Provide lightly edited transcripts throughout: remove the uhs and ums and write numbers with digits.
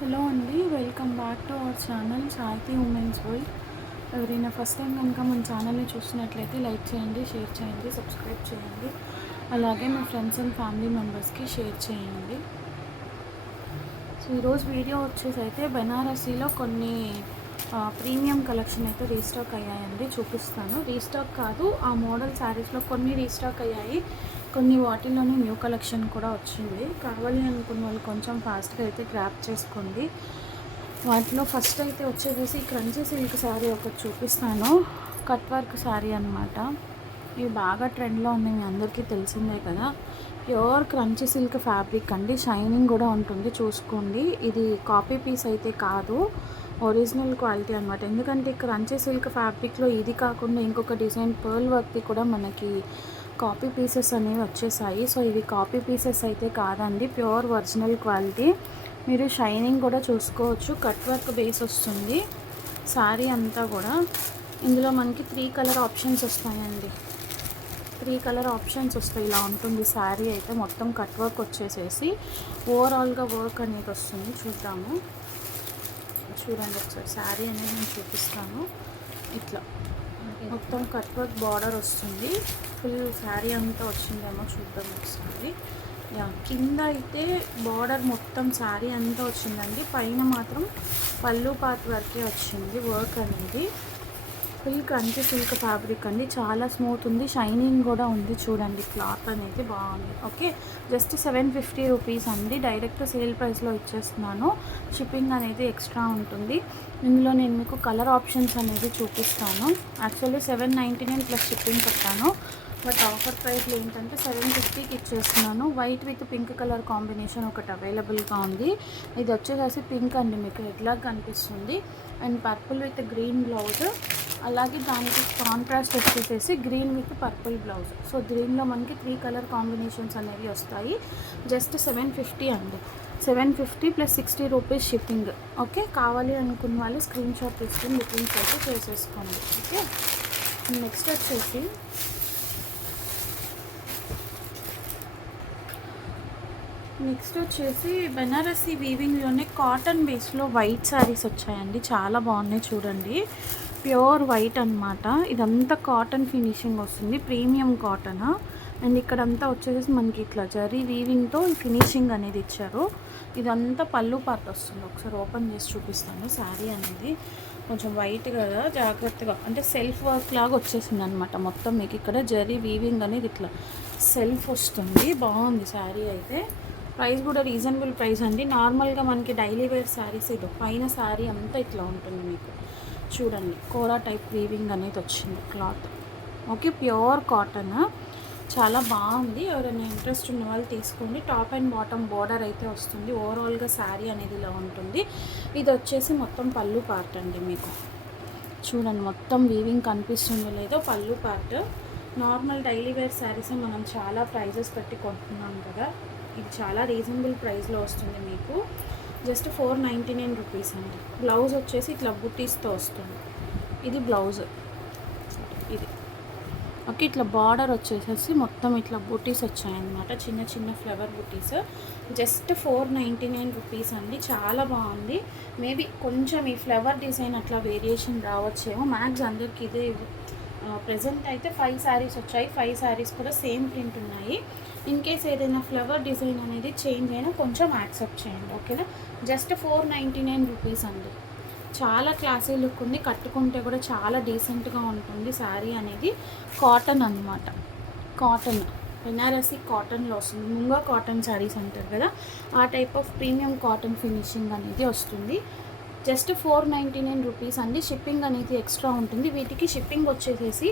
Hello అండి, welcome back to our channel సాహితీ women's world. ఎవరైనా ఫస్ట్ టైం కనుక మన ఛానల్ని చూసినట్లయితే లైక్ చేయండి, షేర్ చేయండి, సబ్స్క్రైబ్ చేయండి. అలాగే మీ ఫ్రెండ్స్ అండ్ ఫ్యామిలీ మెంబర్స్కి షేర్ చేయండి. సో ఈరోజు వీడియో వచ్చేసి అయితే బెనారసీలో కొన్ని ప్రీమియం కలెక్షన్ అయితే రీస్టాక్ అయ్యాయండి, చూపిస్తాను. రీస్టాక్ కాదు, ఆ మోడల్ శారీస్లో కొన్ని రీస్టాక్ అయ్యాయి, కొన్ని వాటిలోనే న్యూ కలెక్షన్ కూడా వచ్చింది. కావాలి అనుకున్న వాళ్ళు కొంచెం ఫాస్ట్గా అయితే గ్రాప్ చేసుకోండి. వాటిలో ఫస్ట్ అయితే వచ్చేసి క్రంచీ సిల్క్ శారీ ఒకటి చూపిస్తాను. కట్ వర్క్ శారీ అనమాట. ఇవి బాగా ట్రెండ్లో ఉన్నాయి, మీ అందరికీ తెలిసిందే కదా. ప్యూర్ క్రంచీ సిల్క్ ఫ్యాబ్రిక్ అండి, షైనింగ్ కూడా ఉంటుంది, చూసుకోండి. ఇది కాపీ పీస్ అయితే కాదు, ఒరిజినల్ క్వాలిటీ అనమాట. ఎందుకంటే క్రంచీ సిల్క్ ఫ్యాబ్రిక్లో ఇది కాకుండా ఇంకొక డిజైన్ పర్ల్ వర్క్ది కూడా మనకి కాపీ పీసెస్ అనేవి వచ్చేసాయి. సో ఇవి కాపీ పీసెస్ అయితే కాదండి, ప్యూర్ ఒరిజినల్ క్వాలిటీ. మీరు షైనింగ్ కూడా చూసుకోవచ్చు. కట్ వర్క్ బేస్ వస్తుంది శారీ అంతా కూడా. ఇందులో మనకి 3 కలర్ ఆప్షన్స్ వస్తాయండి, 3 కలర్ ఆప్షన్స్ వస్తాయి. ఇలా ఉంటుంది శారీ అయితే. మొత్తం కట్ వర్క్ వచ్చేసేసి ఓవరాల్గా వర్క్ అనేది వస్తుంది. చూద్దాము, చూడండి ఒకసారి శారీ అనేది నేను చూపిస్తాను. ఇట్లా మొత్తం కట్ వర్క్ బార్డర్ వస్తుంది. ఫుల్ శారీ అంతా వచ్చిందేమో చూద్దాం ఒకసారి. కింద అయితే బార్డర్ మొత్తం శారీ అంతా వచ్చిందండి, పైన మాత్రం పళ్ళు పార్ట్ వరకే వచ్చింది వర్క్ అనేది. ఫుల్ క్రంచీ సిల్క్ ఫ్యాబ్రిక్ అండి, చాలా స్మూత్ ఉంది, షైనింగ్ కూడా ఉంది. చూడండి క్లాత్ అనేది బాగుంది. ఓకే, జస్ట్ 750 రూపీస్ అండి. డైరెక్ట్ సేల్ ప్రైస్లో ఇచ్చేస్తున్నాను, షిప్పింగ్ అనేది ఎక్స్ట్రా ఉంటుంది. ఇందులో నేను మీకు కలర్ ఆప్షన్స్ అనేది చూపిస్తాను. యాక్చువల్లీ 799 ప్లస్ షిప్పింగ్ పెట్టాను, బట్ ఆఫర్ ప్రైస్లో ఏంటంటే 750కి ఇచ్చేస్తున్నాను. White with pink colour combination ఒకటి అవైలబుల్గా ఉంది. ఇది వచ్చేసి పింక్ అండి, మీకు ఎట్లా కనిపిస్తుంది. And purple with green blouse, అలాగే దానికి కాంట్రాస్ట్ వచ్చేసేసి green with purple blouse. So గ్రీన్లో మనకి 3 కలర్ కాంబినేషన్స్ అనేవి వస్తాయి. జస్ట్ 750 అండి, 750 ప్లస్ 60 రూపీస్ షిప్పింగ్. ఓకే, కావాలి అనుకున్న వాళ్ళు స్క్రీన్ షాట్ తీసుకుని బుకింగ్స్ అయితే చేసేసుకోండి. ఓకే, నెక్స్ట్ వచ్చేసి బెనారసీ వీవింగ్లోనే కాటన్ బేస్లో వైట్ శారీస్ వచ్చాయండి, చాలా బాగున్నాయి. చూడండి ప్యూర్ వైట్ అనమాట. ఇదంతా కాటన్ ఫినిషింగ్ వస్తుంది, ప్రీమియం కాటన్. అండ్ ఇక్కడంతా వచ్చేసి మనకి ఇట్లా జరీ వీవింగ్తో ఫినిషింగ్ అనేది ఇచ్చారు. ఇదంతా పళ్ళు పార్ట్ వస్తుంది. ఒకసారి ఓపెన్ చేసి చూపిస్తాను. శారీ అనేది కొంచెం వైట్ కదా, జాగ్రత్తగా అంటే సెల్ఫ్ వర్క్ లాగా వచ్చేసింది అనమాట. మొత్తం మీకు ఇక్కడ జరీ వీవింగ్ అనేది ఇట్లా సెల్ఫ్ వస్తుంది, బాగుంది శారీ అయితే. ప్రైస్ కూడా రీజనబుల్ ప్రైస్ అండి. నార్మల్గా మనకి డైలీ వేర్ శారీస్ ఇది పైన శారీ అంతా ఇట్లా ఉంటుంది మీకు. చూడండి కోరా టైప్ వీవింగ్ అనేది వచ్చింది క్లాత్. ఓకే, ప్యూర్ కాటన్, చాలా బాగుంది. ఎవరైనా ఇంట్రెస్ట్ ఉన్న వాళ్ళు తీసుకోండి. టాప్ అండ్ బాటమ్ బార్డర్ అయితే వస్తుంది. ఓవరాల్గా శారీ అనేది ఇలా ఉంటుంది. ఇది వచ్చేసి మొత్తం పళ్ళు పార్ట్ అండి. మీకు చూడండి మొత్తం వీవింగ్ కనిపిస్తుందో లేదో, pallu part. Normal daily wear saris మనం చాలా ప్రైజెస్ పెట్టి కొంటున్నాం కదా, ఇది చాలా రీజనబుల్ ప్రైస్లో వస్తుంది మీకు. జస్ట్ 499 రూపీస్ అండి. బ్లౌజ్ వచ్చేసి ఇట్లా బుటీస్తో వస్తుంది. ఇది బ్లౌజ్, ఇది ఓకే. ఇట్లా బార్డర్ వచ్చేసేసి మొత్తం ఇట్లా బుటీస్ వచ్చాయన్నమాట, చిన్న చిన్న ఫ్లవర్ బుటీస్. జస్ట్ 499 రూపీస్ అండి, చాలా బాగుంది. మేబీ కొంచెం ఈ ఫ్లవర్ డిజైన్ అట్లా వేరియేషన్ రావచ్చేమో. మ్యాక్స్ అందరికి ఇదే. ప్రజెంట్ అయితే 5 శారీస్ వచ్చాయి, 5 శారీస్ కూడా సేమ్ ప్రింట్ ఉన్నాయి. ఇన్ కేస్ ఏదైనా ఫ్లవర్ డిజైన్ అనేది చేంజ్ అయినా కొంచెం యాక్సెప్ట్ చేయండి, ఓకేనా. జస్ట్ 499 రూపీస్ అండి, చాలా క్లాసీ లుక్ ఉంది. కట్టుకుంటే కూడా చాలా డీసెంట్గా ఉంటుంది. శారీ అనేది కాటన్ అనమాట, కాటన్ బెనారసీ కాటన్లో వస్తుంది. ముంగా కాటన్ శారీస్ అంటారు కదా, ఆ type of premium cotton finishing అనేది వస్తుంది. జస్ట్ 499 రూపీస్ అండి. షిప్పింగ్ అనేది ఎక్స్ట్రా ఉంటుంది. వీటికి షిప్పింగ్ వచ్చేసేసి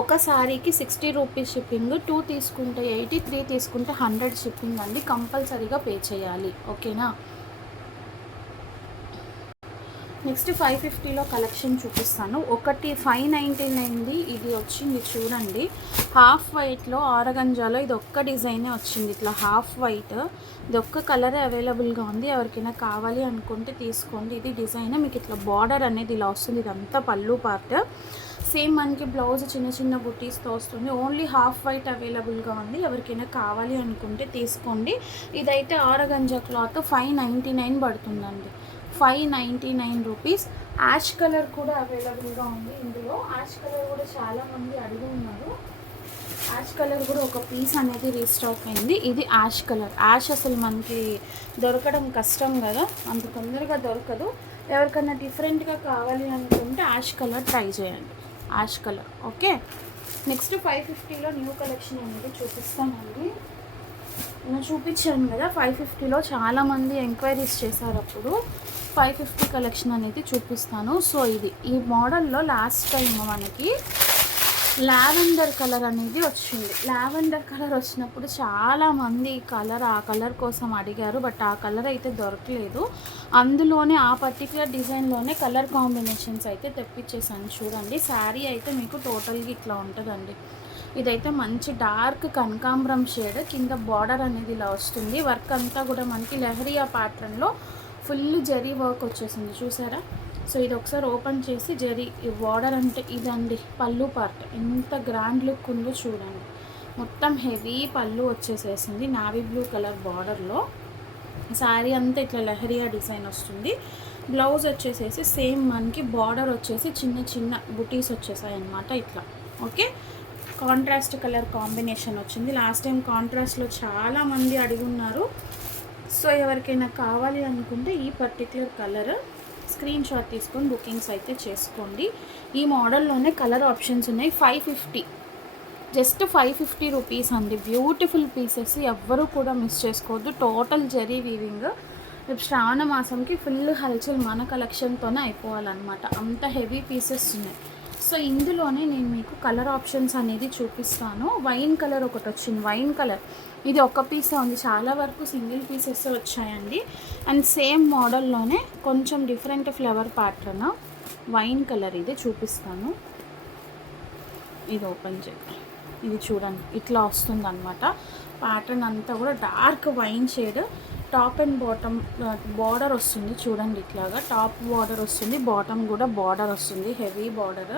ఒక శారీకి 60 రూపీస్ షిప్పింగ్, 2 తీసుకుంటే 80, 3 తీసుకుంటే 100 షిప్పింగ్ అండి. కంపల్సరీగా పే చేయాలి, ఓకేనా. నెక్స్ట్ 550లో కలెక్షన్ చూపిస్తాను. ఒకటి 599ది ఇది వచ్చింది చూడండి, హాఫ్ వైట్లో ఆరగంజాలో. ఇది ఒక్క డిజైనే వచ్చింది, ఇట్లా హాఫ్ వైట్. ఇది ఒక్క కలరే అవైలబుల్గా ఉంది, ఎవరికైనా కావాలి అనుకుంటే తీసుకోండి. ఇది డిజైన్ మీకు ఇట్లా బార్డర్ అనేది ఇలా వస్తుంది. ఇదంతా పళ్ళు పార్ట్. సేమ్ మనకి బ్లౌజ్ చిన్న చిన్న బుటీస్తో వస్తుంది. ఓన్లీ హాఫ్ వైట్ అవైలబుల్గా ఉంది. ఎవరికైనా కావాలి అనుకుంటే తీసుకోండి. ఇదైతే ఆరగంజా క్లాత్ 599 పడుతుందండి. 599 రూపీస్. యాష్ కలర్ కూడా అవైలబుల్గా ఉంది. ఇందులో యాష్ కలర్ కూడా చాలామంది అడిగి ఉన్నారు. యాష్ కలర్ కూడా ఒక పీస్ అనేది రీస్టాక్ అయింది. ఇది యాష్ కలర్. యాష్ అసలు మనకి దొరకడం కష్టం కదా, అంత తొందరగా దొరకదు. ఎవరికైనా డిఫరెంట్గా కావాలి అనుకుంటే యాష్ కలర్ ట్రై చేయండి. Ash colour. ఓకే, నెక్స్ట్ 550లో న్యూ కలెక్షన్ అనేది చూపిస్తానండి. నేను చూపించాను కదా 550లో చాలామంది ఎంక్వైరీస్ చేశారు. అప్పుడు 550 కలెక్షన్ అనేది చూపిస్తాను. సో ఇది ఈ మోడల్లో లాస్ట్ టైం మనకి లావెండర్ కలర్ అనేది వచ్చింది. లావెండర్ కలర్ వచ్చినప్పుడు చాలామంది ఆ కలర్ కోసం అడిగారు. బట్ ఆ కలర్ అయితే దొరకలేదు. అందులోనే ఆ పర్టికులర్ డిజైన్లోనే కలర్ కాంబినేషన్స్ అయితే తెప్పించేసాను. చూడండి, శారీ అయితే మీకు టోటల్గా ఇట్లా ఉంటుందండి. ఇదైతే మంచి డార్క్ కనకాంబరం షేడ్, కింద బార్డర్ అనేది ఇలా వస్తుంది. వర్క్ అంతా కూడా మనకి లెహరియా ప్యాటర్న్లో ఫుల్ జరీ వర్క్ వచ్చేసింది, చూసారా. సో ఇది ఒకసారి ఓపెన్ చేసి జరీ బార్డర్ అంటే ఇదండి పళ్ళు పార్ట్. ఎంత గ్రాండ్ లుక్ ఉందో చూడండి. మొత్తం హెవీ పళ్ళు వచ్చేసేసింది నావీ బ్లూ కలర్ బార్డర్లో. శారీ అంతా ఇట్లా లెహరియా డిజైన్ వస్తుంది. బ్లౌజ్ వచ్చేసేసి సేమ్ మనకి బార్డర్ వచ్చేసి చిన్న చిన్న బుటీస్ వచ్చేసాయి అన్నమాట ఇట్లా. ఓకే, కాంట్రాస్ట్ కలర్ కాంబినేషన్ వచ్చింది. లాస్ట్ టైం కాంట్రాస్ట్లో చాలామంది అడుగున్నారు. సో ఎవరికైనా కావాలి అనుకుంటే ఈ పర్టికులర్ కలర్ స్క్రీన్ షాట్ తీసుకొని బుకింగ్స్ అయితే చేసుకోండి. ఈ మోడల్లోనే కలర్ ఆప్షన్స్ ఉన్నాయి. 550, జస్ట్ 550 రూపీస్ అండి. బ్యూటిఫుల్ పీసెస్, ఎవ్వరూ కూడా మిస్ చేసుకోవద్దు. Total zari weaving. రేపు శ్రావణ మాసంకి ఫుల్ హల్చల్ మన కలెక్షన్తోనే అయిపోవాలన్నమాట. అంత హెవీ పీసెస్ ఉన్నాయి. సో ఇందులోనే నేను మీకు కలర్ ఆప్షన్స్ అనేది చూపిస్తాను. వైన్ కలర్ ఒకటి వచ్చింది. వైన్ కలర్ ఇది ఒక పీసే ఉంది. చాలా వరకు సింగిల్ పీసెస్ వచ్చాయండి. అండ్ సేమ్ మోడల్లోనే కొంచెం different flower pattern wine colour ఇది చూపిస్తాను. ఇది ఓపెన్ చేయండి. ఇది చూడండి, ఇట్లా వస్తుంది అనమాట. ప్యాటర్న్ అంతా కూడా dark wine shade. Top and bottom border వస్తుంది చూడండి. ఇట్లాగా టాప్ బార్డర్ వస్తుంది, బాటమ్ కూడా బార్డర్ వస్తుంది. హెవీ బార్డర్,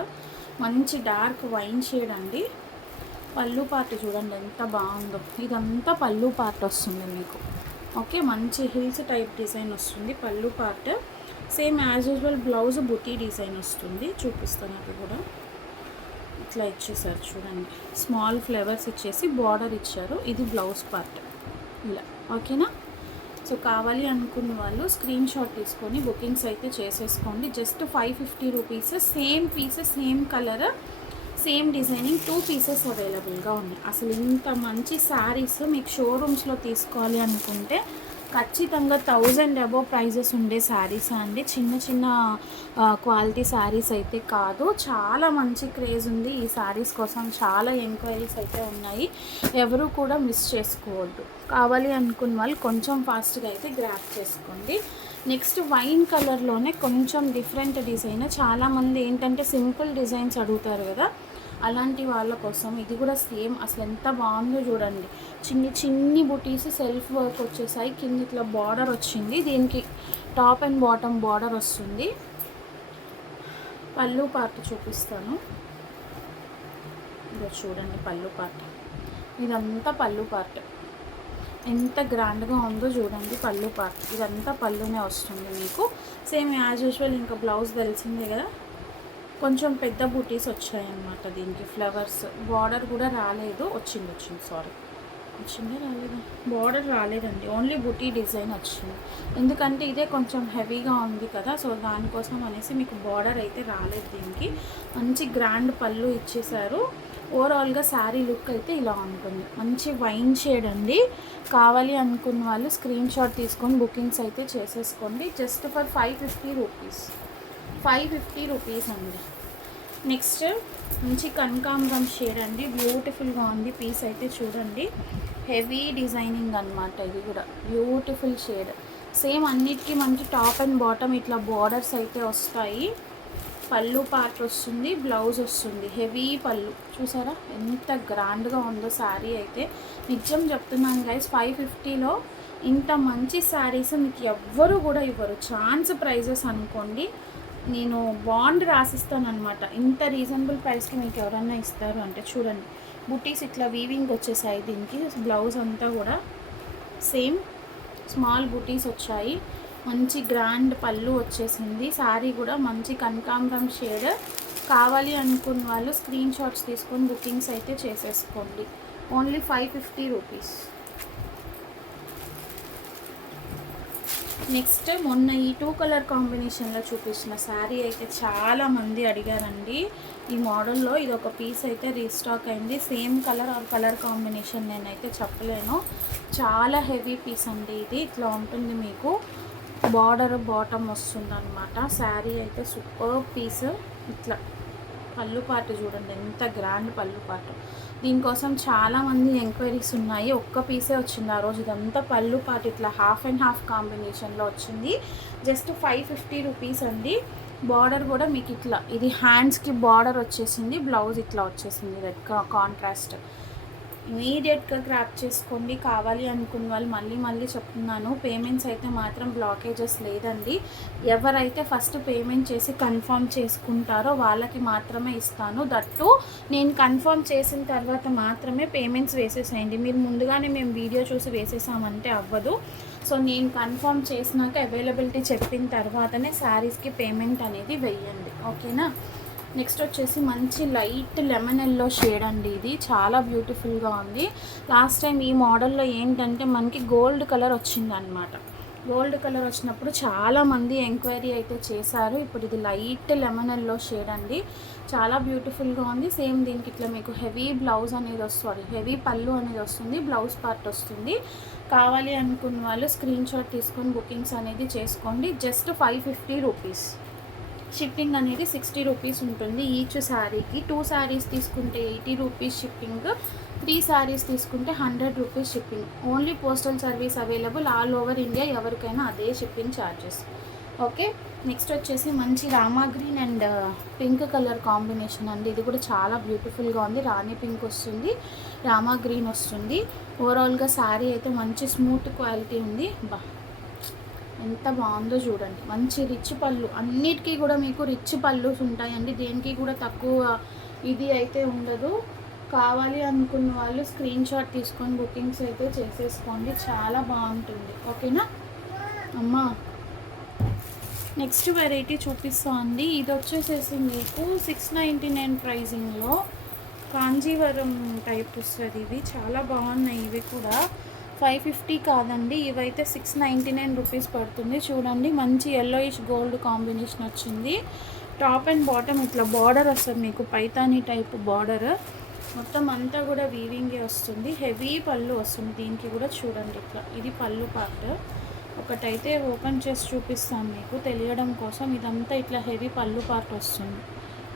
మంచి డార్క్ వైన్ షేడ్ అండి. పళ్ళు పార్ట్ చూడండి ఎంత బాగుందో. ఇదంతా పళ్ళు పార్ట్ వస్తుంది మీకు. ఓకే, మంచి హిల్స్ టైప్ డిజైన్ వస్తుంది పళ్ళు part. Same as usual blouse బుటీ డిజైన్ వస్తుంది. చూపిస్తాను అది కూడా. ఇట్లా ఇచ్చేసారు చూడండి, స్మాల్ ఫ్లవర్స్ ఇచ్చేసి బార్డర్ ఇచ్చారు. ఇది బ్లౌజ్ పార్ట్ ఇలా. ఓకేనా. సో కావాలి అనుకున్న వాళ్ళు స్క్రీన్ షాట్ తీసుకొని బుకింగ్స్ అయితే చేసేసుకోండి. Just 550 rupees. Same pieces, same colour, same designing, 2 pieces అవైలబుల్గా ఉన్నాయి. అసలు ఇంత మంచి శారీస్ మీకు షోరూమ్స్లో తీసుకోవాలి అనుకుంటే ఖచ్చితంగా 1000 అబోవ్ ప్రైజెస్ ఉండే శారీస్ అండి. చిన్న చిన్న క్వాలిటీ శారీస్ అయితే కాదు. చాలా మంచి క్రేజ్ ఉంది ఈ శారీస్ కోసం. చాలా ఎంక్వైరీస్ అయితే ఉన్నాయి. ఎవరు కూడా మిస్ చేసుకోవద్దు. కావాలి అనుకున్న వాళ్ళు కొంచెం ఫాస్ట్గా అయితే గ్రాప్ చేసుకోండి. నెక్స్ట్ వైన్ కలర్లోనే కొంచెం డిఫరెంట్ డిజైన్. చాలామంది ఏంటంటే సింపుల్ డిజైన్స్ అడుగుతారు కదా, అలాంటి వాళ్ళ కోసం ఇది కూడా సేమ్. అసలు ఎంత బాగుందో చూడండి. చిన్ని బుటీస్ సెల్ఫ్ వర్క్ వచ్చేసాయి. కింద ఇట్లా బార్డర్ వచ్చింది. దీనికి టాప్ అండ్ బాటమ్ బార్డర్ వస్తుంది. పళ్ళు పార్ట్ చూపిస్తాను. ఇదో చూడండి పళ్ళు పార్ట్. ఇదంతా పళ్ళు పార్ట్. ఎంత గ్రాండ్గా ఉందో చూడండి పళ్ళు పార్ట్. ఇదంతా పళ్ళునే వస్తుంది మీకు. సేమ్ యాజ్ యూజువల్ ఇంకా బ్లౌజ్ తెలిసిందే కదా. కొంచెం పెద్ద బూటీస్ వచ్చాయన్నమాట దీనికి. ఫ్లవర్స్ బార్డర్ కూడా రాలేదు. వచ్చింది సారీ, వచ్చిందే రాలేదా, బార్డర్ రాలేదండి. ఓన్లీ బూటీ డిజైన్ వచ్చింది. ఎందుకంటే ఇదే కొంచెం హెవీగా ఉంది కదా, సో దానికోసం అనేసి మీకు బార్డర్ అయితే రాలేదు. దీనికి మంచి గ్రాండ్ పళ్ళు ఇచ్చేసారు. ఓవరాల్గా శారీ లుక్ అయితే ఇలా ఉంటుంది. మంచి వైన్ షేడ్ అండి. కావాలి అనుకున్న వాళ్ళు స్క్రీన్ షాట్ తీసుకొని బుకింగ్స్ అయితే చేసేసుకోండి. Just for 550 rupees. 550 రూపీస్ అండి. నెక్స్ట్ మంచి కనకాంబరం షేడ్ అండి. బ్యూటిఫుల్గా ఉంది పీస్ అయితే చూడండి. హెవీ డిజైనింగ్ అనమాట. ఇది కూడా బ్యూటిఫుల్ షేడ్. సేమ్ అన్నిటికీ మనకి టాప్ అండ్ బాటమ్ ఇట్లా బార్డర్స్ అయితే వస్తాయి. పళ్ళు పార్ట్ వస్తుంది, బ్లౌజ్ వస్తుంది. హెవీ పళ్ళు చూసారా ఎంత గ్రాండ్గా ఉందో శారీ అయితే. నిజం చెప్తున్నాను గైస్, 550లో ఇంత మంచి శారీస్ మీకు ఎవ్వరు కూడా ఇవ్వరు. ఛాన్స్ ప్రైజెస్ అనుకోండి. నేను బాండ్ రాసిస్తాను అనమాట. ఇంత రీజనబుల్ ప్రైస్కి మీకు ఎవరన్నా ఇస్తారు అంటే చూడండి, బుటీస్ ఇట్లా వీవింగ్ వచ్చేసాయి. దీనికి బ్లౌజ్ అంతా కూడా సేమ్ స్మాల్ బుటీస్ వచ్చాయి. మంచి గ్రాండ్ పళ్ళు వచ్చేసింది. శారీ కూడా మంచి కనకాంబరం షేడ్. కావాలి అనుకున్న వాళ్ళు స్క్రీన్ షాట్స్ తీసుకొని బుకింగ్స్ అయితే చేసేసుకోండి. Only 550 rupees. నెక్స్ట్ మొన్న ఈ 2 కలర్ కాంబినేషన్లో చూపించిన శారీ అయితే చాలామంది అడిగారండి. ఈ మోడల్లో ఇది ఒక పీస్ అయితే రీస్టాక్ అయింది. Same colour or colour combination నేనైతే చెప్పలేను. చాలా హెవీ పీస్ అండి ఇది. ఇట్లా ఉంటుంది, మీకు బార్డర్ బాటమ్ వస్తుంది అనమాట. శారీ అయితే సూపర్ పీస్. ఇట్లా పళ్ళు పాటు చూడండి, ఎంత గ్రాండ్ పళ్ళు పాటు. దీనికోసం చాలామంది ఎంక్వైరీస్ ఉన్నాయి. ఒక్క పీసే వచ్చింది ఆ రోజు. ఇదంతా పళ్ళు పాటు ఇట్లా హాఫ్ అండ్ హాఫ్ కాంబినేషన్లో వచ్చింది. జస్ట్ 550 రూపీస్ అండి. బార్డర్ కూడా మీకు ఇట్లా, ఇది హ్యాండ్స్కి బార్డర్ వచ్చేసింది. బ్లౌజ్ ఇట్లా వచ్చేసింది రెడ్ కాంట్రాస్ట్. ఇమీడియట్గా గ్రాప్ చేసుకోండి. కావాలి అనుకున్న వాళ్ళు మళ్ళీ మళ్ళీ చెప్తున్నాను, పేమెంట్స్ అయితే మాత్రం బ్లాకేజెస్ లేదండి. ఎవరైతే ఫస్ట్ పేమెంట్ చేసి కన్ఫర్మ్ చేసుకుంటారో వాళ్ళకి మాత్రమే ఇస్తాను. దట్టు నేను కన్ఫర్మ్ చేసిన తర్వాత మాత్రమే పేమెంట్స్ వేసేసేయండి. మీరు ముందుగానే మేము వీడియో చూసి వేసేసామంటే అవ్వదు. సో నేను కన్ఫర్మ్ చేసినాక అవైలబిలిటీ చెప్పిన తర్వాతనే శారీస్కి పేమెంట్ అనేది వెయ్యండి, ఓకేనా. నెక్స్ట్ వచ్చేసి మంచి లైట్ లెమన్ ఎల్లో షేడ్ అండి. ఇది చాలా బ్యూటిఫుల్గా ఉంది. లాస్ట్ టైం ఈ మోడల్లో ఏంటంటే మనకి గోల్డ్ కలర్ వచ్చింది అనమాట. గోల్డ్ కలర్ వచ్చినప్పుడు చాలామంది ఎంక్వైరీ అయితే చేశారు. ఇప్పుడు ఇది లైట్ లెమన్ ఎల్లో షేడ్ అండి. చాలా బ్యూటిఫుల్గా ఉంది. సేమ్ దీనికి ఇట్లా మీకు హెవీ బ్లౌజ్ అనేది వస్తుంది, హెవీ పళ్ళు అనేది వస్తుంది, బ్లౌజ్ పార్ట్ వస్తుంది. కావాలి అనుకున్న వాళ్ళు స్క్రీన్ షాట్ తీసుకొని బుకింగ్స్ అనేది చేసుకోండి. Just 550 rupees. షిప్పింగ్ అనేది 60 రూపీస్ ఉంటుంది ఈచ్ శారీకి. 2 శారీస్ తీసుకుంటే 80 రూపీస్ షిప్పింగ్, 3 శారీస్ తీసుకుంటే 100 rupees shipping. Only postal service available all over India. ఎవరికైనా అదే షిప్పింగ్ ఛార్జెస్, ఓకే. నెక్స్ట్ వచ్చేసి మంచి Rama green and pink colour combination అండి. ఇది కూడా చాలా బ్యూటిఫుల్గా ఉంది. రాణి పింక్ వస్తుంది, రామా గ్రీన్ వస్తుంది. ఓవరాల్గా శారీ అయితే మంచి స్మూత్ క్వాలిటీ ఉంది. ఎంత బాగుందో చూడండి. మంచి రిచ్ పళ్ళు, అన్నిటికీ కూడా మీకు రిచ్ పళ్ళు ఉంటాయండి. దేనికి కూడా తక్కువ ఇది అయితే ఉండదు. కావాలి అనుకున్న వాళ్ళు స్క్రీన్ షాట్ తీసుకొని బుకింగ్స్ అయితే చేసేసుకోండి. చాలా బాగుంటుంది, ఓకేనా అమ్మా. నెక్స్ట్ వెరైటీ చూపిస్తా అండి. ఇది వచ్చేసేసి మీకు 699 ప్రైజింగ్లో కాంజీవరం టైప్ వస్తుంది. ఇవి చాలా బాగున్నాయి. ఇవి కూడా 550 కాదండి, ఇవైతే 699 రూపీస్ పడుతుంది. చూడండి మంచి ఎల్లోయిష్ గోల్డ్ కాంబినేషన్ వచ్చింది. టాప్ అండ్ బాటమ్ ఇట్లా బార్డర్ వస్తుంది మీకు, పైతానీ టైప్ బార్డర్. మొత్తం అంతా కూడా వీవింగే వస్తుంది. హెవీ పళ్ళు వస్తుంది దీనికి కూడా. చూడండి ఇట్లా, ఇది పళ్ళు పార్ట్. ఒకటైతే ఓపెన్ చేసి చూపిస్తాను మీకు తెలియడం కోసం. ఇదంతా ఇట్లా హెవీ పళ్ళు పార్ట్ వస్తుంది,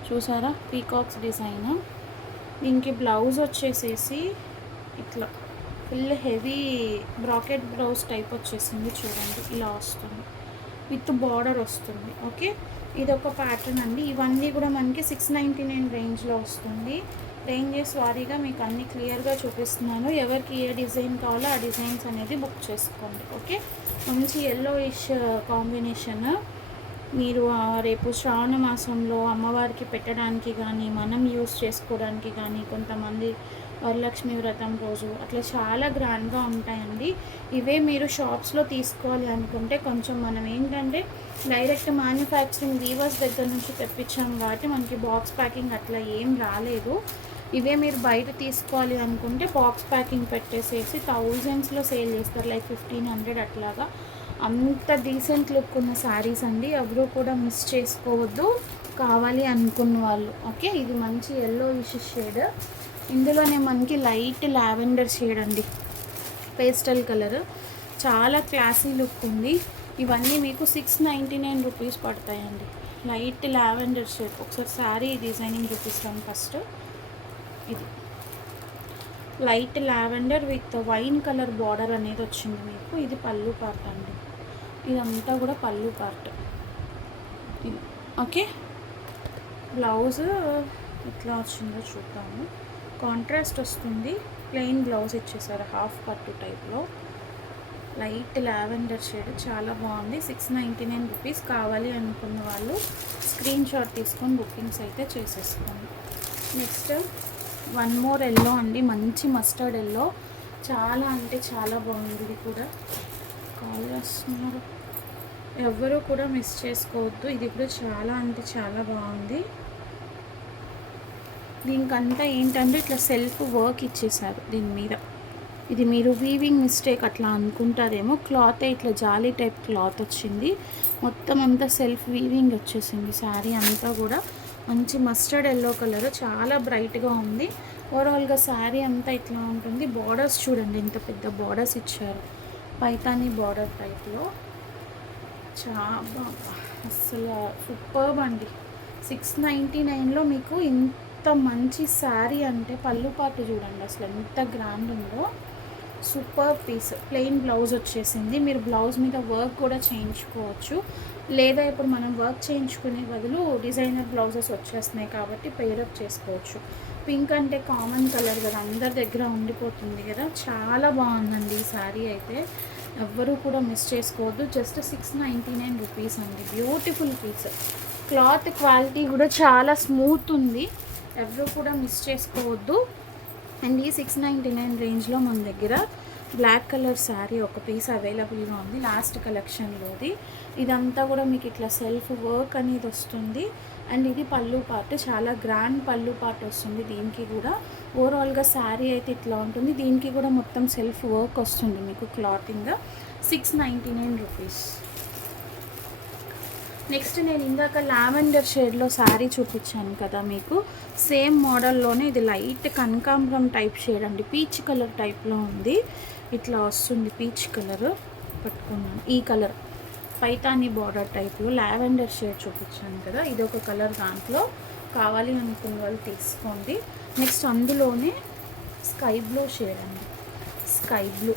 చూసారా, పీకాక్స్ డిజైన్. దీనికి బ్లౌజ్ వచ్చేసేసి ఇట్లా full heavy bracket blouse type వచ్చేసింది. చూడండి ఇలా వస్తుంది, విత్ బార్డర్ వస్తుంది, ఓకే. ఇది ఒక ప్యాటర్న్ అండి. ఇవన్నీ కూడా మనకి 699 రేంజ్లో వస్తుంది. రేంజెస్ వారీగా మీకు అన్ని క్లియర్గా చూపిస్తున్నాను. ఎవరికి ఏ డిజైన్ కావాలో ఆ డిజైన్స్ అనేది బుక్ చేసుకోండి, ఓకే. మంచి ఎల్లోయిష్ కాంబినేషన్. మీరు రేపు శ్రావణ మాసంలో అమ్మవారికి పెట్టడానికి కానీ, మనం యూస్ చేసుకోవడానికి కానీ, కొంతమంది వరలక్ష్మి వ్రతం రోజు అట్లా చాలా గ్రాండ్గా ఉంటాయండి. ఇవే మీరు షాప్స్లో తీసుకోవాలి అనుకుంటే కొంచెం మనం ఏంటంటే డైరెక్ట్ మ్యానుఫ్యాక్చరింగ్ వీవర్స్ దగ్గర నుంచి తెప్పించాం కాబట్టి మనకి బాక్స్ ప్యాకింగ్ అట్లా ఏం రాలేదు. ఇవే మీరు బయట తీసుకోవాలి అనుకుంటే బాక్స్ ప్యాకింగ్ పెట్టేసేసి థౌజండ్స్లో సేల్ చేస్తారు, లైక్ 1500 అట్లాగా. అంత డీసెంట్ లుక్ ఉన్న శారీస్ అండి, ఎవరు కూడా మిస్ చేసుకోవద్దు కావాలి అనుకున్న వాళ్ళు, ఓకే. ఇది మంచి ఎల్లోయిష్ షేడ్. ఇందులోనే మనకి లైట్ లావెండర్ షేడ్ అండి, పేస్టల్ కలర్. చాలా క్లాసీ లుక్ ఉంది. ఇవన్నీ మీకు 699 రూపీస్ పడతాయండి. Light lavender shade. ఒకసారి శారీ డిజైనింగ్ చూపిస్తాను ఫస్ట్. ఇది light lavender with wine colour border అనేది వచ్చింది మీకు. ఇది పళ్ళు పార్ట్ అండి, ఇదంతా కూడా పళ్ళు పార్ట్, ఓకే. బ్లౌజ్ ఇట్లా వచ్చిందో చూద్దాము. కాంట్రాస్ట్ వస్తుంది, ప్లెయిన్ బ్లౌజ్ ఇచ్చేసారు హాఫ్ కట్ టైప్లో. లైట్ లావెండర్ షేడ్ చాలా బాగుంది. 699 రూపీస్. కావాలి అనుకున్న వాళ్ళు స్క్రీన్ షాట్ తీసుకొని బుకింగ్స్ అయితే చేసేసుకోండి. నెక్స్ట్ వన్ మోర్ ఎల్లో అండి, మంచి మస్టర్డ్ ఎల్లో, చాలా అంటే చాలా బాగుంది. ఇది కూడా కాల్ చేస్తున్నారు, ఎవ్వరూ కూడా మిస్ చేసుకోవద్దు. ఇది కూడా చాలా అంటే చాలా బాగుంది. దీనికంతా ఏంటంటే ఇట్లా సెల్ఫ్ వర్క్ ఇచ్చేసారు దీని మీద. ఇది మీరు వీవింగ్ మిస్టేక్ అట్లా అనుకుంటారేమో, క్లాత్ ఇట్లా జాలీ టైప్ క్లాత్ వచ్చింది. మొత్తం అంతా సెల్ఫ్ వీవింగ్ వచ్చేసింది. శారీ అంతా కూడా మంచి మస్టర్డ్ ఎల్లో కలర్, చాలా బ్రైట్గా ఉంది. ఓవరాల్గా శారీ అంతా ఇట్లా ఉంటుంది. బార్డర్స్ చూడండి ఎంత పెద్ద బార్డర్స్ ఇచ్చారు, పైతానీ బార్డర్ టైప్లో. చాలా అసలు సూపర్బ్ అండి. 699లో మీకు ఇంత మంచి శారీ అంటే పళ్ళు పాటు చూడండి అసలు ఎంత గ్రాండ్ ఉందో. Super piece. ప్లెయిన్ బ్లౌజ్ వచ్చేసింది. మీరు బ్లౌజ్ మీద వర్క్ కూడా చేయించుకోవచ్చు, లేదా ఇప్పుడు మనం వర్క్ చేయించుకునే బదులు డిజైనర్ బ్లౌజెస్ వచ్చేస్తున్నాయి కాబట్టి పేరప్ చేసుకోవచ్చు. పింక్ అంటే కామన్ కలర్ కదా, అందరి దగ్గర ఉండిపోతుంది కదా. చాలా బాగుందండి ఈ శారీ అయితే, ఎవ్వరూ కూడా మిస్ చేసుకోవద్దు. జస్ట్ 699 రూపీస్ అండి. Beautiful piece. క్లాత్ క్వాలిటీ కూడా చాలా స్మూత్ ఉంది, ఎవరు కూడా మిస్ చేసుకోవద్దు. అండ్ ఈ 699 రేంజ్లో మన దగ్గర బ్లాక్ కలర్ శారీ ఒక పీస్ అవైలబుల్గా ఉంది, లాస్ట్ కలెక్షన్లోది. ఇదంతా కూడా మీకు ఇట్లా సెల్ఫ్ వర్క్ అనేది వస్తుంది. అండ్ ఇది పళ్ళు పార్ట్, చాలా గ్రాండ్ పళ్ళు పార్ట్ వస్తుంది దీనికి కూడా. ఓవరాల్గా శారీ అయితే ఇట్లా ఉంటుంది. దీనికి కూడా మొత్తం సెల్ఫ్ వర్క్ వస్తుంది మీకు క్లాతింగ్. 699 రూపీస్. నెక్స్ట్ నేను ఇందాక లావెండర్ షేడ్లో శారీ చూపించాను కదా మీకు, సేమ్ మోడల్లోనే ఇది లైట్ కనకాంబరం టైప్ షేడ్ అండి, పీచ్ కలర్ టైప్లో ఉంది. ఇట్లా వస్తుంది పీచ్ కలర్, పట్టుకున్నాను ఈ కలర్. పైతానీ బార్డర్ టైప్లో లావెండర్ షేడ్ చూపించాను కదా, ఇదొక కలర్. దాంట్లో కావాలి అనుకున్న వాళ్ళు తీసుకోండి. నెక్స్ట్ అందులోనే స్కై బ్లూ షేడ్ అండి, స్కై బ్లూ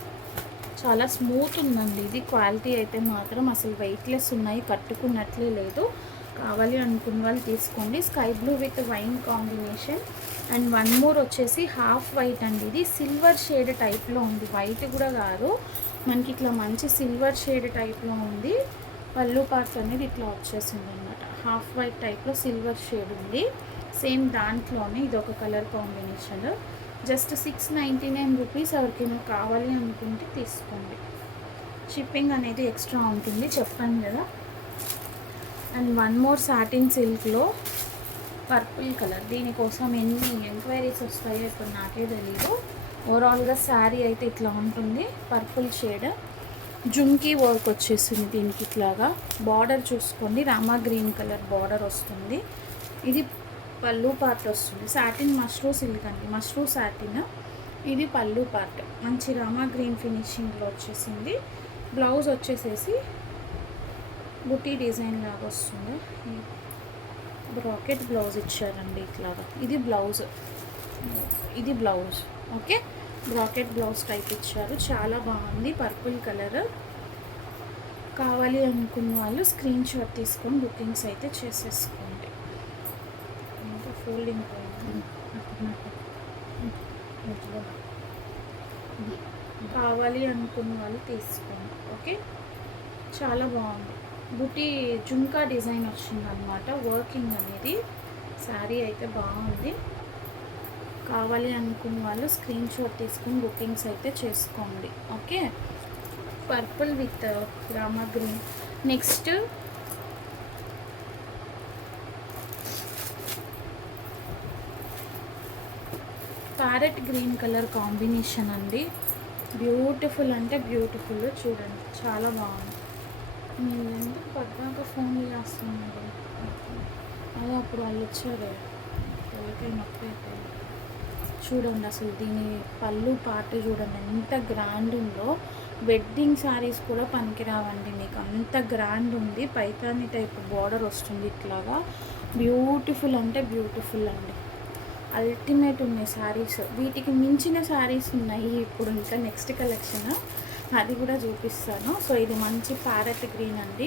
చాలా స్మూత్ ఉందండి. ఇది క్వాలిటీ అయితే మాత్రం అసలు వెయిట్లెస్ ఉన్నాయి, కట్టుకున్నట్లే లేదు. కావాలి అనుకున్న వాళ్ళు తీసుకోండి. Sky blue with wine combination. And one more వచ్చేసి హాఫ్ వైట్ అండి, ఇది సిల్వర్ షేడ్ టైప్లో ఉంది, వైట్ కూడా కాదు మనకి, ఇట్లా మంచి సిల్వర్ షేడ్ టైప్లో ఉంది. పళ్ళు పార్ట్ అనేది ఇట్లా వచ్చేసింది అనమాట, హాఫ్ వైట్ టైప్లో సిల్వర్ షేడ్ ఉంది. సేమ్ దాంట్లోనే ఇదొక కలర్ కాంబినేషన్. Just 699 rupees. ఎవరికైనా కావాలి అనుకుంటే తీసుకోండి. షిప్పింగ్ అనేది ఎక్స్ట్రా ఉంటుంది చెప్పాను కదా. అండ్ వన్ మోర్ సాటిన్ సిల్క్లో పర్పుల్ కలర్, దీనికోసం ఎన్ని ఎంక్వైరీస్ వస్తాయో ఇప్పుడు నాకే తెలీదు. ఓవరాల్గా శారీ అయితే ఇట్లా ఉంటుంది, పర్పుల్ షేడ్. జుంకీ వర్క్ వచ్చేసింది దీనికి ఇట్లాగా. బార్డర్ చూసుకోండి, రామా గ్రీన్ కలర్ బార్డర్ వస్తుంది. ఇది పళ్ళు పార్ట్ వస్తుంది. సాటిన్ మష్రూ సిల్క్ అండి, మష్రూ సాటిన్. ఇది పళ్ళు పార్ట్, మంచి రామా గ్రీన్ ఫినిషింగ్లో వచ్చేసింది. బ్లౌజ్ వచ్చేసేసి బుటీ డిజైన్ లాగా వస్తుంది. బ్రాకెట్ బ్లౌజ్ ఇచ్చారండి ఇట్లాగా. ఇది బ్లౌజ్, ఇది blouse. Okay, bracket blouse type ఇచ్చారు, చాలా బాగుంది. Purple colour. కావాలి అనుకున్న వాళ్ళు స్క్రీన్ షాట్ తీసుకొని బుకింగ్స్ అయితే చేసేసుకోండి. ఇంకా ఫోల్డింగ్ కావాలి అనుకున్న వాళ్ళు తీసుకోండి. ఓకే, చాలా బాగుంది. బుటీ జుంకా డిజైన్ వచ్చింది అనమాట, వర్కింగ్ అనేది. శారీ అయితే బాగుంది. కావాలి అనుకున్న వాళ్ళు స్క్రీన్ షాట్ తీసుకుని బుకింగ్స్ అయితే చేసుకోండి. Okay, purple with Rama green. Next parrot green colour combination అండి. బ్యూటిఫుల్ అంటే బ్యూటిఫుల్, చూడండి చాలా బాగుంది. నేను ఎందుకు పద్దాక ఫోన్ చేస్తున్నాడు, అదే అప్పుడు వాళ్ళు వచ్చారు, వాళ్ళకి నొప్పి అయిపోయింది. చూడండి అసలు దీని పళ్ళు పార్ట్ చూడండి ఎంత గ్రాండ్ ఉందో. వెడ్డింగ్ శారీస్ కూడా పనికిరావండి మీకు, అంత గ్రాండ్ ఉంది. పైతాని టైప్ బార్డర్ వస్తుంది ఇట్లాగా. బ్యూటిఫుల్ అంటే బ్యూటిఫుల్ అండి, అల్టిమేట్ ఉన్నాయి శారీస్. వీటికి మించిన శారీస్ ఉన్నాయి ఇప్పుడు, ఇంకా నెక్స్ట్ కలెక్షన్ అది కూడా చూపిస్తాను. సో ఇది మంచి ప్యారెట్ గ్రీన్ అండి,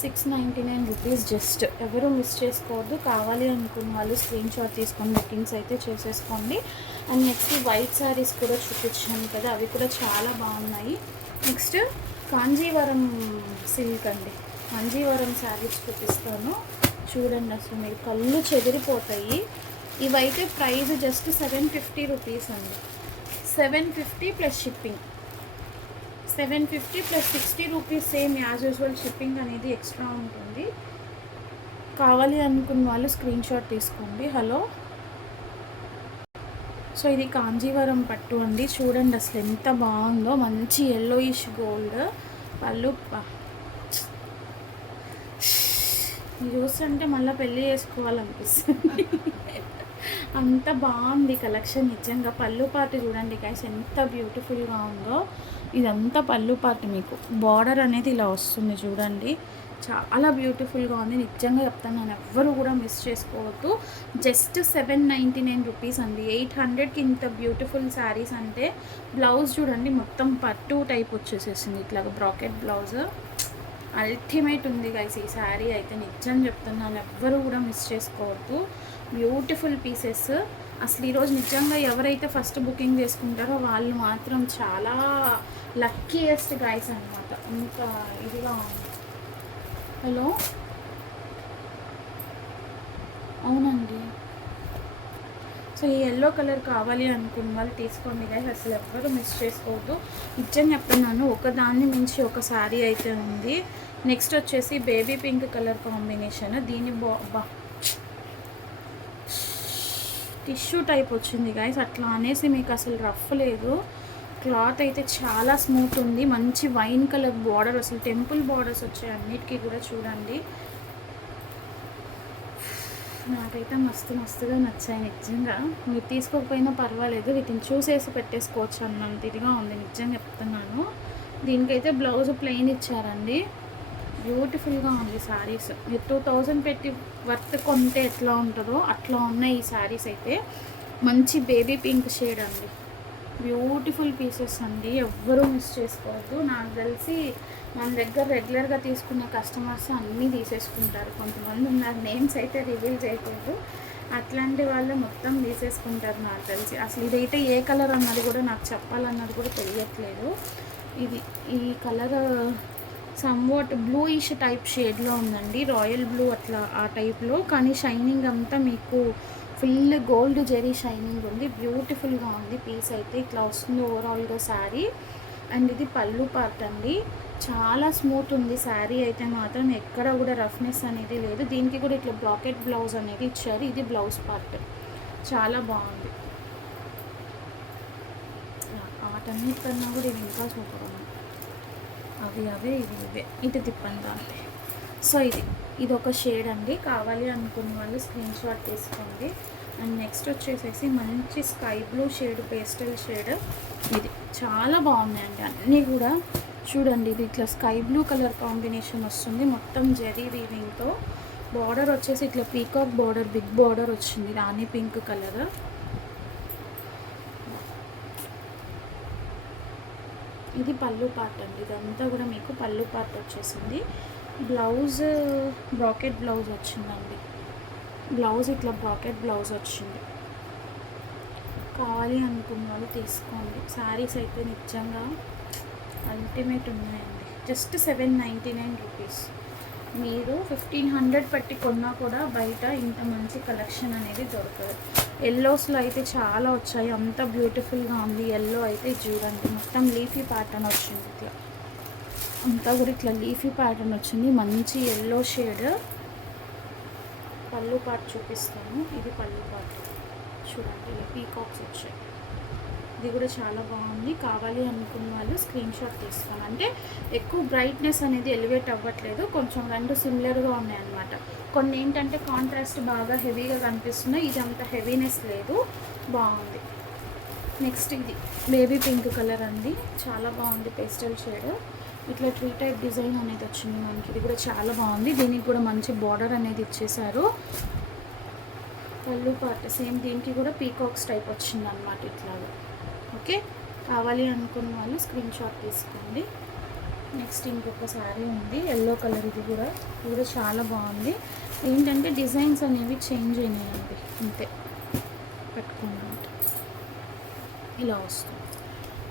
699 రూపీస్ జస్ట్. ఎవరు మిస్ చేసుకోవద్దు. కావాలి అనుకున్న వాళ్ళు స్క్రీన్ షాట్ తీసుకొని బుకింగ్స్ అయితే చేసేసుకోండి. అండ్ నెక్స్ట్ వైట్ శారీస్ కూడా చూపించాను కదా, అవి కూడా చాలా బాగున్నాయి. నెక్స్ట్ కాంజీవరం సిల్క్ అండి. కాంజీవరం శారీస్ చూపిస్తాను చూడండి, అసలు మీరు కళ్ళు చెదిరిపోతాయి. ఇవైతే ప్రైస్ జస్ట్ 750 రూపీస్ అండి. 750 plus shipping. 750 plus 60 rupees same as usual. Shipping అనేది ఎక్స్ట్రా ఉంటుంది. కావాలి అనుకున్న వాళ్ళు స్క్రీన్ షాట్ తీసుకోండి. హలో. సో ఇది కాంజీవరం పట్టు అండి. చూడండి అసలు ఎంత బాగుందో, మంచి ఎల్లోయిష్ గోల్డ్ పళ్ళు. ఇది చూస్తుంటే మళ్ళీ పెళ్ళి చేసుకోవాలనిపిస్తుంది. అంత బాగుంది కలెక్షన్ నిజంగా. పళ్ళు పార్ట్ చూడండి గైస్ ఎంత బ్యూటిఫుల్గా ఉందో. ఇదంతా పళ్ళు పార్ట్. మీకు బార్డర్ అనేది ఇలా వస్తుంది చూడండి, చాలా బ్యూటిఫుల్గా ఉంది. నిజంగా చెప్తాను, నేను ఎవ్వరు కూడా మిస్ చేసుకోవద్దు. జస్ట్ 799 రూపీస్ అండి. 800కి ఇంత బ్యూటిఫుల్ శారీస్ అంటే. బ్లౌజ్ చూడండి మొత్తం పట్టు టైప్ వచ్చేసేసింది, ఇట్లాగ బ్రాకెట్ బ్లౌజ్. అల్టిమేట్ ఉంది గైస్ ఈ శారీ అయితే. నిజం చెప్తున్నాను, ఎవ్వరు కూడా మిస్ చేసుకోవద్దు. Beautiful pieces. అసలు ఈరోజు నిజంగా ఎవరైతే ఫస్ట్ బుకింగ్ చేసుకుంటారో వాళ్ళు మాత్రం చాలా లక్కీయెస్ట్ గైస్ అనమాట. ఇంకా ఇదిగా ఉంది. హలో. అవునండి. సో ఈ ఎల్లో కలర్ కావాలి అనుకున్న వాళ్ళు తీసుకోండి గైస్, అసలు ఎవ్వరు మిస్ చేసుకోవద్దు. నిజంగా చెప్తున్నాను, ఒకదాన్ని మించి ఒక శారీ అయితే ఉంది. నెక్స్ట్ వచ్చేసి బేబీ పింక్ కలర్ కాంబినేషన్. దీని టిష్యూ టైప్ వచ్చింది గైస్. అట్లా అనేసి మీకు అసలు రఫ్ లేదు. క్లాత్ అయితే చాలా స్మూత్ ఉంది. మంచి వైన్ కలర్ బార్డర్, అసలు టెంపుల్ బార్డర్స్ వచ్చాయి అన్నిటికీ కూడా. చూడండి నాకైతే మస్తుగా నచ్చాయి నిజంగా. మీరు తీసుకోకపోయినా పర్వాలేదు, వీటిని చూసేసి పెట్టేసుకోవచ్చు అన్నంత ఇదిగా ఉంది. నిజంగా చెప్తున్నాను. దీనికైతే బ్లౌజ్ ప్లెయిన్ ఇచ్చారండి. బ్యూటిఫుల్గా ఉంది శారీస్. మీరు 2000 పెట్టి వర్త్ కొంటే ఎట్లా ఉంటుందో అట్లా ఉన్నాయి ఈ శారీస్ అయితే. మంచి బేబీ పింక్ షేడ్ అండి. బ్యూటిఫుల్ పీసెస్ అండి, ఎవ్వరూ మిస్ చేసుకోవద్దు. నాకు తెలిసి మన దగ్గర రెగ్యులర్గా తీసుకునే కస్టమర్స్ అన్నీ తీసేసుకుంటారు. కొంతమంది ఉన్నారు, నేమ్స్ అయితే రివీల్ చేయకూడదు, అట్లాంటి వాళ్ళు మొత్తం తీసేసుకుంటారు నాకు తెలిసి. అసలు ఇదైతే ఏ కలర్ అన్నది కూడా నాకు చెప్పాలన్నది కూడా తెలియట్లేదు. ఈ కలర్ సమ్వాట్ బ్లూయిష్ టైప్ షేడ్లో ఉందండి, రాయల్ బ్లూ అట్లా ఆ టైప్లో. కానీ షైనింగ్ అంతా మీకు ఫుల్ గోల్డ్ జెరీ షైనింగ్ ఉంది. బ్యూటిఫుల్గా ఉంది పీస్ అయితే. ఇట్లా వస్తుంది ఓవరాల్గా శారీ. అండ్ ఇది పళ్ళు పార్ట్ అండి. చాలా స్మూత్ ఉంది శారీ అయితే మాత్రం, ఎక్కడ కూడా రఫ్నెస్ అనేది లేదు. దీనికి కూడా ఇట్లా బ్లాకెట్ బ్లౌజ్ అనేది ఇచ్చారు. ఇది బ్లౌజ్ పార్ట్ చాలా బాగుంది. వాటన్నిటికన్నా కూడా ఇది ఇంకా సూపర్ ఉంది. అవే ఇవే ఇటు తిప్పండి దాంట్లో. సో ఇది ఒక షేడ్ అండి. కావాలి అనుకున్న వాళ్ళు స్క్రీన్ షాట్ తీసుకోండి. అండ్ నెక్స్ట్ వచ్చేసేసి మంచి sky blue shade, pastel shade. ఇది చాలా బాగున్నాయండి అన్నీ కూడా. చూడండి ఇది ఇట్లా స్కై బ్లూ కలర్ కాంబినేషన్ వస్తుంది, మొత్తం జెరీ వీవింగ్తో. బార్డర్ వచ్చేసి ఇట్లా పీకాక్ బార్డర్, బిగ్ బార్డర్ వచ్చింది, రాణి పింక్ కలర్. ఇది పళ్ళు పార్ట్ అండి. ఇదంతా కూడా మీకు పళ్ళు పార్ట్ వచ్చేసింది. బ్లౌజ్ బ్రాకెట్ బ్లౌజ్ వచ్చిందండి. బ్లౌజ్ ఇట్లా బ్రాకెట్ బ్లౌజ్ వచ్చింది. కావాలి అనుకున్న వాళ్ళు తీసుకోండి. శారీస్ అయితే నిజంగా అల్టిమేట్ ఉన్నాయండి. Just 799 rupees. మీరు 1500 పెట్టి కొన్నా కూడా బయట ఇంత మంచి కలెక్షన్ అనేది దొరకదు. ఎల్లోస్లో అయితే చాలా వచ్చాయి, అంత బ్యూటిఫుల్గా ఉంది. ఎల్లో అయితే చూడండి మొత్తం లీఫీ ప్యాటర్న్ వచ్చింది. ఇట్లా అంతా కూడా ఇట్లా లీఫీ ప్యాటర్న్ వచ్చింది, మంచి ఎల్లో షేడ్. పళ్ళు పార్ట్ చూపిస్తాను. ఇది పళ్ళు పార్ట్ చూడండి, పీకాక్స్ వచ్చాయి. ఇది కూడా చాలా బాగుంది. కావాలి అనుకున్న వాళ్ళు స్క్రీన్ షాట్ తీస్తాను. అంటే ఎక్కువ బ్రైట్నెస్ అనేది ఎలివేట్ అవ్వట్లేదు, కొంచెం రెండు సిమిలర్గా ఉన్నాయన్నమాట. కొన్ని ఏంటంటే కాంట్రాస్ట్ బాగా హెవీగా కనిపిస్తున్నాయి, ఇది అంత హెవీనెస్ లేదు, బాగుంది. నెక్స్ట్ ఇది బేబీ పింక్ కలర్ అండి, చాలా బాగుంది. పేస్టల్ షేడ్, ఇట్లా ట్రీ టైప్ డిజైన్ అనేది వచ్చింది మనకి. ఇది కూడా చాలా బాగుంది. దీనికి కూడా మంచి బార్డర్ అనేది ఇచ్చేసారు. పళ్ళు పార్ట్ సేమ్, దీనికి కూడా పీకాక్స్ టైప్ వచ్చింది అన్నమాట ఇట్లాగా. ఓకే, కావాలి అనుకున్న వాళ్ళు స్క్రీన్ షాట్ తీసుకోండి. నెక్స్ట్ ఇంకొక శారీ ఉంది ఎల్లో కలర్. ఇది కూడా చాలా బాగుంది. ఏంటంటే డిజైన్స్ అనేవి చేంజ్ అయినాయండి, అంతే. పెట్టుకోండి ఇలా వస్తుంది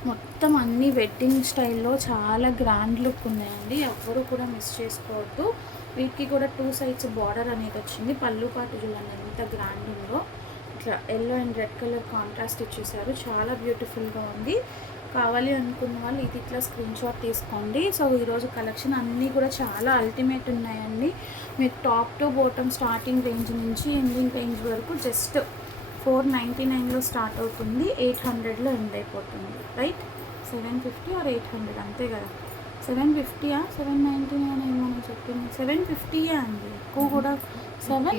మొత్తం. మొత్తం అన్ని వెడ్డింగ్ స్టైల్లో చాలా గ్రాండ్ లుక్ ఉన్నాయండి. ఎవ్వరూ కూడా మిస్ చేసుకోవద్దు. వీటికి కూడా 2 సైడ్స్ బార్డర్ అనేది వచ్చింది. పళ్ళు పాటు చూడండి ఎంత గ్రాండ్ ఉందో. ఇట్లా yellow and red colour contrast ఇచ్చేసారు. చాలా బ్యూటిఫుల్గా ఉంది. కావాలి అనుకున్న వాళ్ళు ఇది ఇట్లా స్క్రీన్ షాట్ తీసుకోండి. సో ఈరోజు కలెక్షన్ అన్నీ కూడా చాలా అల్టిమేట్ ఉన్నాయండి. మీకు top to bottom starting range నుంచి ఎండింగ్ రేంజ్ వరకు జస్ట్ 499లో స్టార్ట్ అవుతుంది, 800లో ఎండ్ అయిపోతుంది. రైట్, 750 ఆర్ 800 అంతే కదా. 750యా 799 ఏమో చెప్పింది. 750 అండి, ఎక్కువ కూడా. 7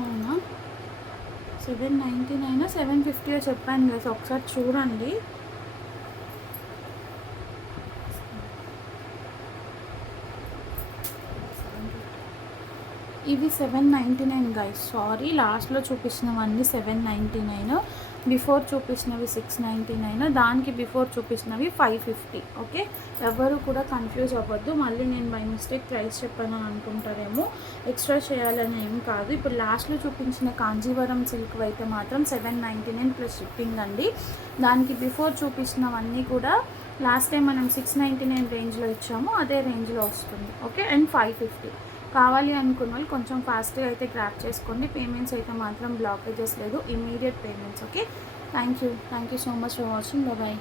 అవునా, 799 750 చెప్పాను కదా, ఒకసారి చూడండి. ఇవి 799 గైస్, సారీ. లాస్ట్లో చూపించినవన్నీ 799, బిఫోర్ చూపించినవి 699, దానికి బిఫోర్ చూపించినవి 550. ఓకే, ఎవరు కూడా కన్ఫ్యూజ్ అవ్వద్దు. మళ్ళీ నేను బై మిస్టేక్ ప్రైస్ చెప్పాను అని అనుకుంటారేమో. ఎక్స్ట్రా చేయాలని ఏం కాదు. ఇప్పుడు లాస్ట్లో చూపించిన కాంజీవరం సిల్క్ అయితే మాత్రం 799 ప్లస్ షిప్పింగ్ అండి. దానికి బిఫోర్ చూపించినవన్నీ కూడా లాస్ట్ టైం మనం 699 రేంజ్లో ఇచ్చాము, అదే రేంజ్లో వస్తుంది. Okay, and 550. కావాలి అనుకున్న వాళ్ళు కొంచెం ఫాస్ట్గా అయితే గ్రాప్ చేసుకోండి. పేమెంట్స్ అయితే మాత్రం బ్లాకేజెస్ లేదు, immediate payments. Okay, thank you so much for watching. Bye.